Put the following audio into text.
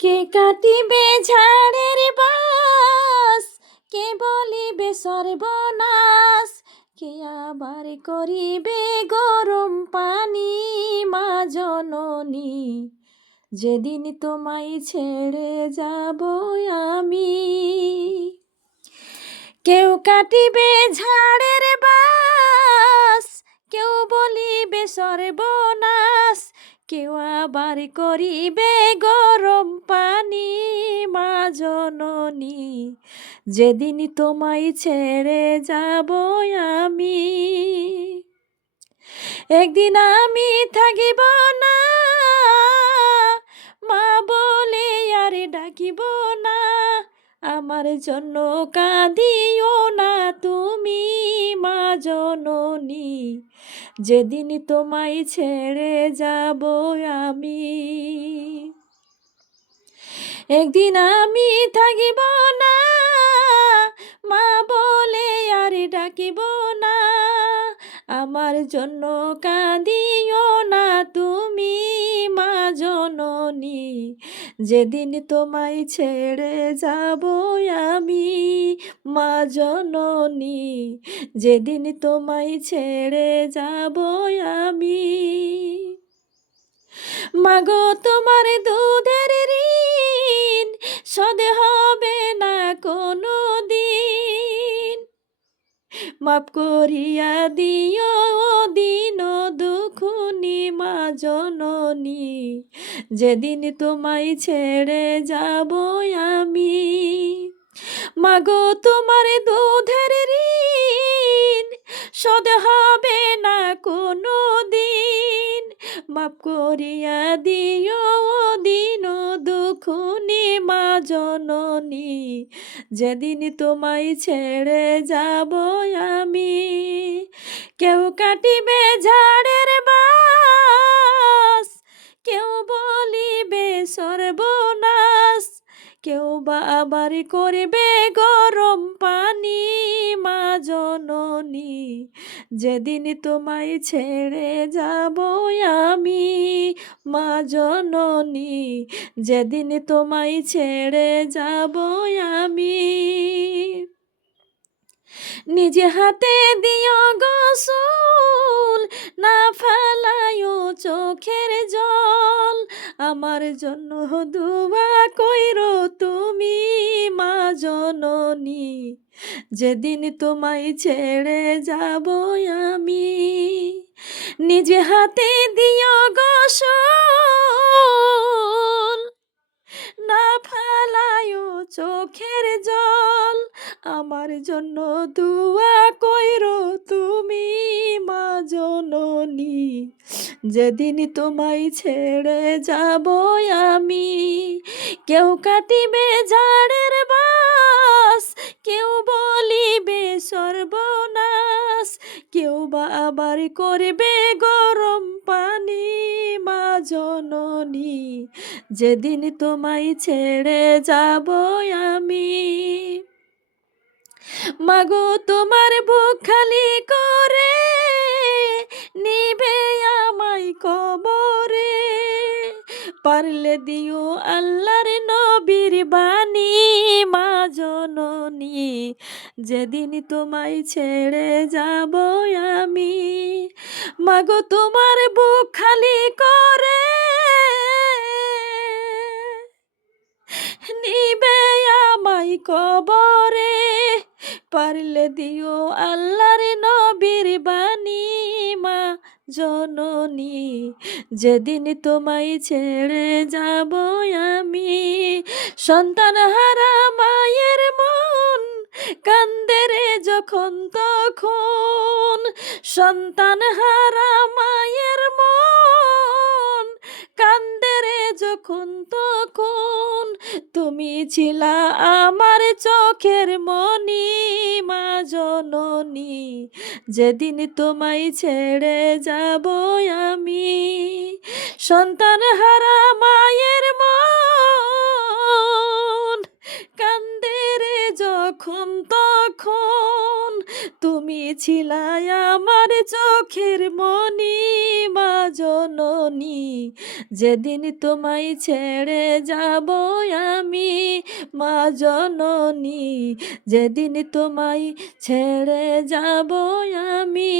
কে কাটিবে ঝাড়ের বাস, কে বলিবে সর্বনাশ, কে আবার করিবে গরম পানি, মা জননী যেদিন তোমায় ছেড়ে যাব আমি। কেউ কাটিবে ঝাড়ের বাস, কেউ বলিবে সর্বনাশ, কেউ আবার করিবে গরম পানি, মা জননী যেদিন তোমায় ছেড়ে যাব আমি। একদিন আমি থাকিব না, মা বলে আর ডাকিব না, আমার জন্য কাঁদিও না তুমি, মা জননী যেদিন তোমায় ছেড়ে যাব আমি। একদিন আমি থাকিব না, মা বলে আর ডাকিব না, আমার জন্য কাঁদিও না তুমি, মা জননী যেদিন তোমায় ছেড়ে যাব আমি, মা জননী যেদিন তোমায় ছেড়ে যাব আমি। মাগো তোমার দুধের ঋণ শোধ হবে না কোনো দিন, মাপ করিয়া দিও দিন দুখুনি, মা জননী যেদিন তোমায় ছেড়ে যাব আমি। মাগো তোমার দুধের ঋণ শোধ হবে না কোনো দিন, মাপ করিয়া দিও দিন দুখুনি, মা জননী যেদিন তোমায় ছেড়ে যাব আমি। কেউ কাটিবে ঝাড়ের বাস, কেউ বলিবে সর্বনাশ, কেউ বা আবার করবে গরম পানি, মা জননী যেদিন তোমায় ছেড়ে যাব আমি, মা জননী যেদিন তোমায় ছেড়ে যাব আমি। নিজে হাতে দিও গোসল, না ফেলায়ো চোখের জল, আমার জন্য দুয়া কইরো তুমি, মা জননী যেদিন তোমায় ছেড়ে যাব আমি। নিজে হাতে দিও গোসল, না ফেলায়ো চোখের জল, আমার জন্য দুয়া কইরো তুমি, মা জননী যেদিন তোমায় ছেড়ে যাব আমি। কেউ কাটিবে ঝাড়ের বাস, কেউ বলিবে সর্বনাশ, কেউ বা আবার করবে গরম পানি, মা জননী যেদিন তোমায় ছেড়ে যাব আমি। মাগো তোমার বুক খালি করে নিবে আমায় কবরে, পারলে দিও আল্লাহর নবীর বাণী, মা জননী যেদিন তোমায় ছেড়ে যাব আমি। মাগো তোমার বুক খালি করে নিবে আমায় কবরে, পারলে দিও আল্লাহর নবীর বাণী, মা জননী যেদিন তোমায় ছেড়ে যাব আমি। সন্তান হারা মায়ের মন কান্দে রে যখন তখন, সন্তান হারা মায়ের মন কান্দে রে যখন তখন, তুমি ছিলা আমার চোখের মনি, মা জননী যেদিন তোমায় ছেড়ে যাব আমি। সন্তান হারা মায়ের মন কান্দে রে যখন তখন, তুমি ছিলা আমার চোখের মনি, মা জননী, যেদিন তোমায় ছেড়ে যাব আমি, মা জননী, যেদিন তোমায় ছেড়ে যাব আমি।